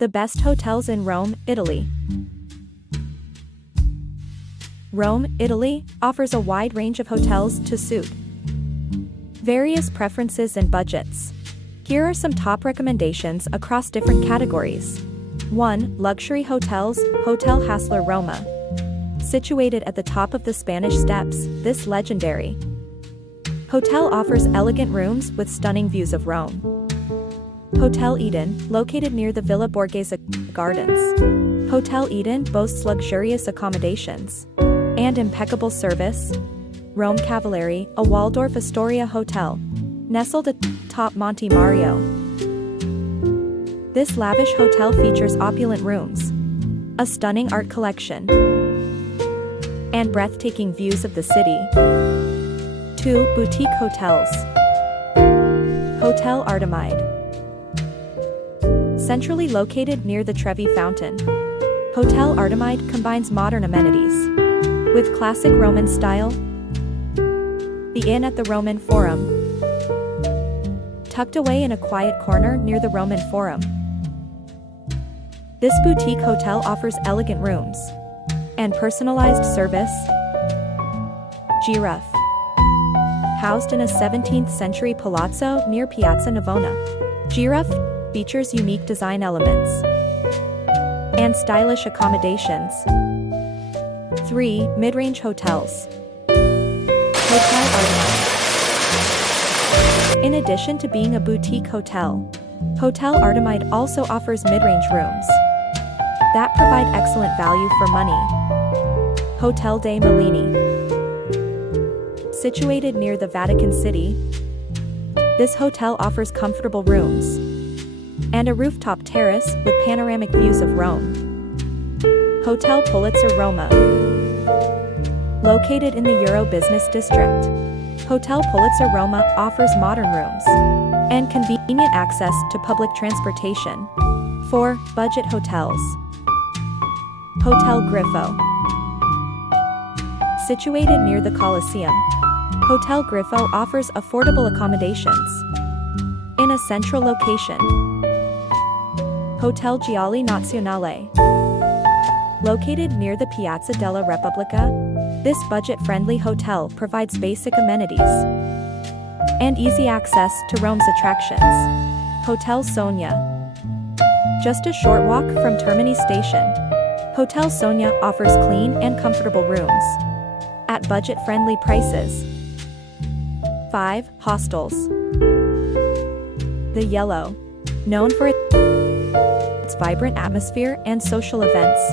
The best hotels in Rome, Italy. Rome, Italy, offers a wide range of hotels to suit various preferences and budgets. Here are some top recommendations across different categories. 1. Luxury hotels, Hotel Hassler Roma. Situated at the top of the Spanish Steps, this legendary hotel offers elegant rooms with stunning views of Rome. Hotel Eden, located near the Villa Borghese Gardens. Hotel Eden boasts luxurious accommodations and impeccable service. Rome Cavalieri, a Waldorf Astoria hotel, nestled atop Monte Mario. This lavish hotel features opulent rooms, a stunning art collection, and breathtaking views of the city. 2. Boutique hotels. Hotel Artemide. Centrally located near the Trevi Fountain, Hotel Artemide combines modern amenities with classic Roman style. The Inn at the Roman Forum. Tucked away in a quiet corner near the Roman Forum, this boutique hotel offers elegant rooms and personalized service. Grifo. Housed in a 17th century palazzo near Piazza Navona, Grifo features unique design elements and stylish accommodations. 3. Mid-range hotels. Hotel Artemide. In addition to being a boutique hotel, Hotel Artemide also offers mid-range rooms that provide excellent value for money. Hotel dei Mellini. Situated near the Vatican City, this hotel offers comfortable rooms and a rooftop terrace with panoramic views of Rome. Hotel Pulitzer Roma. Located in the Euro Business District, Hotel Pulitzer Roma offers modern rooms and convenient access to public transportation. 4. Budget hotels. Hotel Grifo. Situated near the Colosseum, Hotel Grifo offers affordable accommodations in a central location. Hotel Giolli Nazionale. Located near the Piazza della Repubblica, this budget-friendly hotel provides basic amenities and easy access to Rome's attractions. Hotel Sonya. Just a short walk from Termini Station, Hotel Sonya offers clean and comfortable rooms at budget-friendly prices. 5. Hostels. The Yellow. Known for its vibrant atmosphere and social events,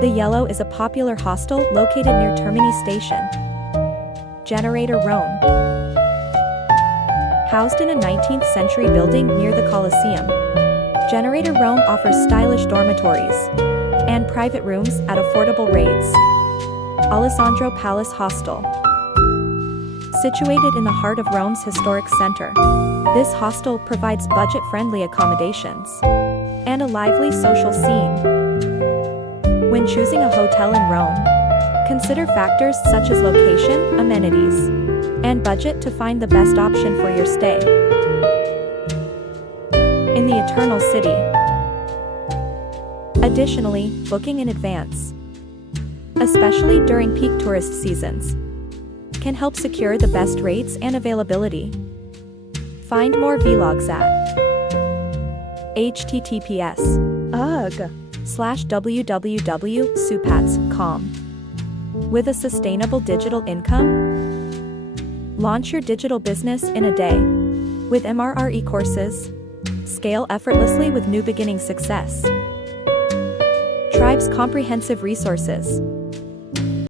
The Yellow is a popular hostel located near Termini Station. Generator Rome. Housed in a 19th century building near the Colosseum, Generator Rome offers stylish dormitories and private rooms at affordable rates. Alessandro Palace Hostel. Situated in the heart of Rome's historic center, this hostel provides budget-friendly accommodations and a lively social scene. When choosing a hotel in Rome, consider factors such as location, amenities, and budget to find the best option for your stay. In the Eternal City. Additionally, booking in advance, especially during peak tourist seasons, can help secure the best rates and availability. Find more vlogs at https://www.supats.com. With a sustainable digital income? Launch your digital business in a day with MRR e-courses. Scale effortlessly with nuBeginning Success. Tribe's comprehensive resources.